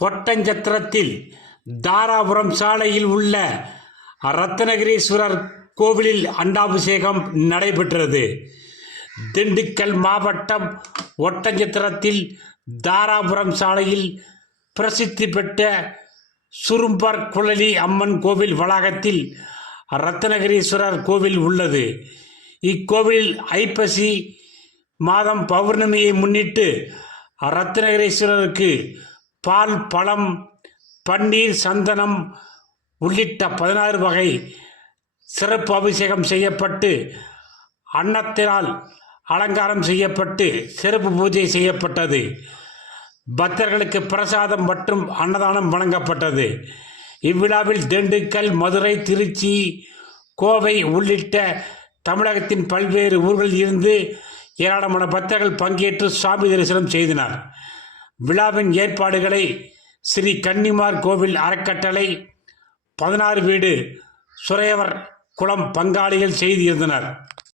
ஒட்டஞ்சத்திரத்தில் தாராபுரம் சாலையில் உள்ள ரத்னகிரீஸ்வரர் கோவிலில் அண்டாபிஷேகம் நடைபெற்றது. திண்டுக்கல் மாவட்டம் ஒட்டஞ்சத்திரத்தில் தாராபுரம் சாலையில் பிரசித்தி பெற்ற சுரும்பர் குழலி அம்மன் கோவில் வளாகத்தில் ரத்னகிரீஸ்வரர் கோவில் உள்ளது. இக்கோவிலில் ஐப்பசி மாதம் பௌர்ணமியை முன்னிட்டு ரத்னகிரீஸ்வரருக்கு பால், பழம், பன்னீர், சந்தனம் உள்ளிட்ட 16 வகை சிறப்பு அபிஷேகம் செய்யப்பட்டு அன்னத்தினால் அலங்காரம் செய்யப்பட்டு சிறப்பு பூஜை செய்யப்பட்டது. பக்தர்களுக்கு பிரசாதம் மற்றும் அன்னதானம் வழங்கப்பட்டது. இவ்விழாவில் திண்டுக்கல், மதுரை, திருச்சி, கோவை உள்ளிட்ட தமிழகத்தின் பல்வேறு ஊர்களில் இருந்து ஏராளமான பக்தர்கள் பங்கேற்று சுவாமி தரிசனம் செய்தனர். விழாவின் ஏற்பாடுகளை ஸ்ரீ கன்னிமார் கோவில் அறக்கட்டளை, 16 வீடு சுரையவர் குளம் பங்காளிகள் செய்திருந்தனர்.